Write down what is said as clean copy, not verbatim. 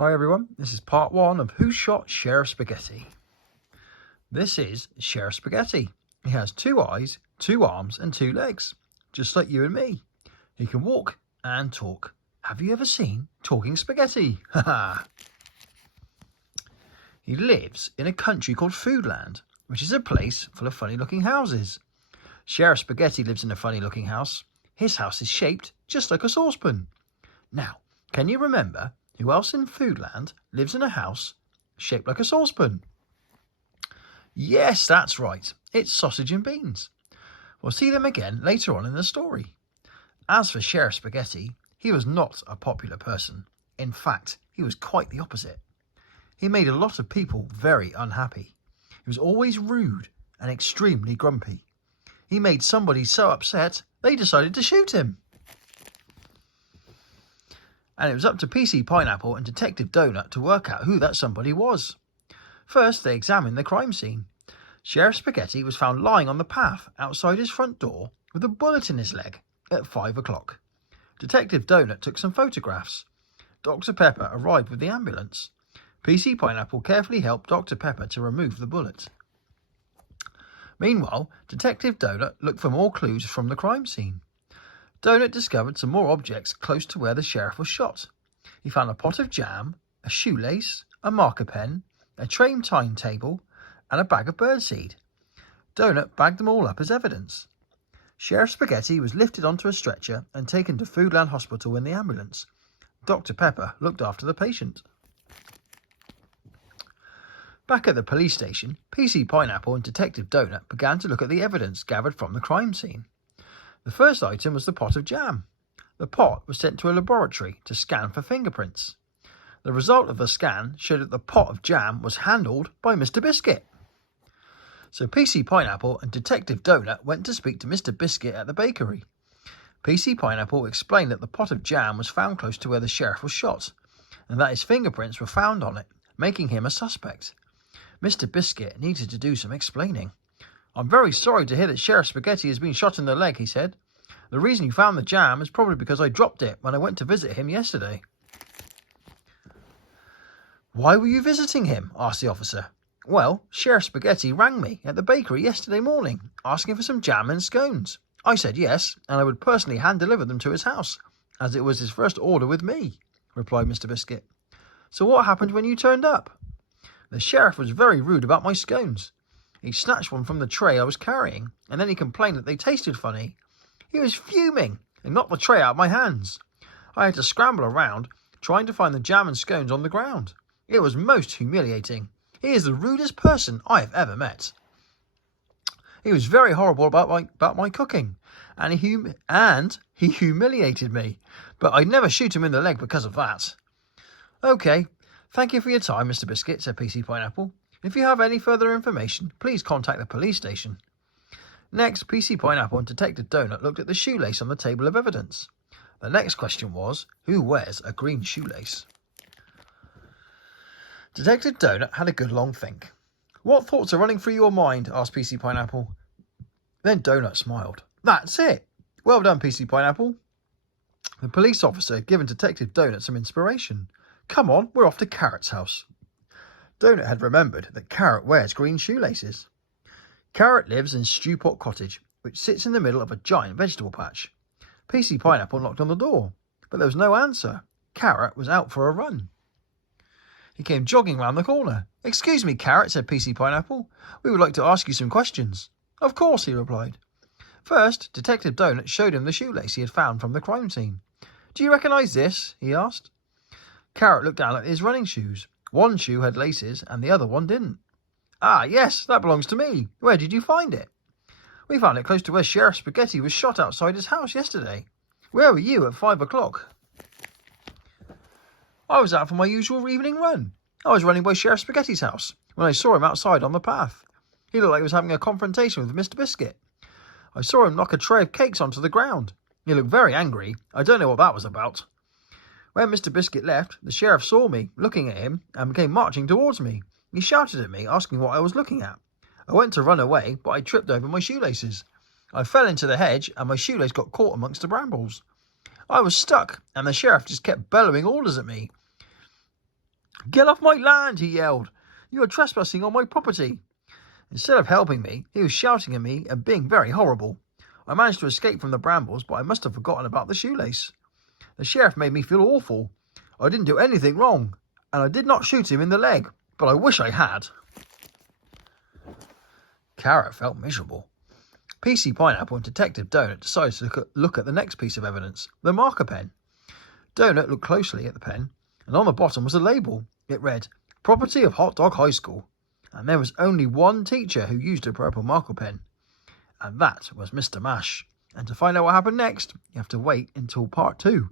Hi everyone, this is part 1 of Who Shot Sheriff Spaghetti. This is Sheriff Spaghetti. He has 2 eyes, 2 arms and 2 legs, just like you and me. He can walk and talk. Have you ever seen Talking Spaghetti? Haha. He lives in a country called Foodland, which is a place full of funny looking houses. Sheriff Spaghetti lives in a funny looking house. His house is shaped just like a saucepan. Now, can you remember who else in Foodland lives in a house shaped like a saucepan? Yes, that's right. It's Sausage and Beans. We'll see them again later on in the story. As for Sheriff Spaghetti, he was not a popular person. In fact, he was quite the opposite. He made a lot of people very unhappy. He was always rude and extremely grumpy. He made somebody so upset, they decided to shoot him. And it was up to PC Pineapple and Detective Donut to work out who that somebody was. First, they examined the crime scene. Sheriff Spaghetti was found lying on the path outside his front door with a bullet in his leg at 5 o'clock. Detective Donut took some photographs. Dr. Pepper arrived with the ambulance. PC Pineapple carefully helped Dr. Pepper to remove the bullet. Meanwhile, Detective Donut looked for more clues from the crime scene. Donut discovered some more objects close to where the sheriff was shot. He found a pot of jam, a shoelace, a marker pen, a train timetable, and a bag of birdseed. Donut bagged them all up as evidence. Sheriff Spaghetti was lifted onto a stretcher and taken to Foodland Hospital in the ambulance. Dr. Pepper looked after the patient. Back at the police station, PC Pineapple and Detective Donut began to look at the evidence gathered from the crime scene. The first item was the pot of jam. The pot was sent to a laboratory to scan for fingerprints. The result of the scan showed that the pot of jam was handled by Mr. Biscuit. So PC Pineapple and Detective Donut went to speak to Mr. Biscuit at the bakery. PC Pineapple explained that the pot of jam was found close to where the sheriff was shot, and that his fingerprints were found on it, making him a suspect. Mr. Biscuit needed to do some explaining. "I'm very sorry to hear that Sheriff Spaghetti has been shot in the leg," he said. "The reason you found the jam is probably because I dropped it when I went to visit him yesterday." "Why were you visiting him?" asked the officer. "Well, Sheriff Spaghetti rang me at the bakery yesterday morning, asking for some jam and scones. I said yes, and I would personally hand-deliver them to his house, as it was his first order with me," replied Mr. Biscuit. "So what happened when you turned up?" "The sheriff was very rude about my scones. He snatched one from the tray I was carrying, and then he complained that they tasted funny. He was fuming and knocked the tray out of my hands. I had to scramble around, trying to find the jam and scones on the ground. It was most humiliating. He is the rudest person I have ever met. He was very horrible about my cooking, and he humiliated me, but I'd never shoot him in the leg because of that." "Okay, thank you for your time, Mr. Biscuit," said PC Pineapple. "If you have any further information, please contact the police station." Next, PC Pineapple and Detective Donut looked at the shoelace on the table of evidence. The next question was, who wears a green shoelace? Detective Donut had a good long think. "What thoughts are running through your mind?" asked PC Pineapple. Then Donut smiled. "That's it! Well done, PC Pineapple." The police officer had given Detective Donut some inspiration. "Come on, we're off to Carrot's house." Donut had remembered that Carrot wears green shoelaces. Carrot lives in Stewpot Cottage, which sits in the middle of a giant vegetable patch. PC Pineapple knocked on the door, but there was no answer. Carrot was out for a run. He came jogging round the corner. "Excuse me, Carrot," said PC Pineapple. "We would like to ask you some questions." "Of course," he replied. First, Detective Donut showed him the shoelace he had found from the crime scene. "Do you recognise this?" he asked. Carrot looked down at his running shoes. One shoe had laces and the other one didn't. "Ah, yes, that belongs to me. Where did you find it?" "We found it close to where Sheriff Spaghetti was shot outside his house yesterday." "Where were you at 5 o'clock?" "I was out for my usual evening run. I was running by Sheriff Spaghetti's house when I saw him outside on the path. He looked like he was having a confrontation with Mr. Biscuit. I saw him knock a tray of cakes onto the ground. He looked very angry. I don't know what that was about. When Mr. Biscuit left, the sheriff saw me looking at him and came marching towards me. He shouted at me, asking what I was looking at. I went to run away, but I tripped over my shoelaces. I fell into the hedge and my shoelace got caught amongst the brambles. I was stuck and the sheriff just kept bellowing orders at me. "Get off my land," he yelled. "You are trespassing on my property." Instead of helping me, he was shouting at me and being very horrible. I managed to escape from the brambles, but I must have forgotten about the shoelace. The sheriff made me feel awful. I didn't do anything wrong, and I did not shoot him in the leg, but I wish I had. Carrot felt miserable. PC Pineapple and Detective Donut decided to look at the next piece of evidence, the marker pen. Donut looked closely at the pen, and on the bottom was a label. It read, "Property of Hot Dog High School." And there was only one teacher who used a purple marker pen, and that was Mr. Mash. And to find out what happened next, you have to wait until part 2.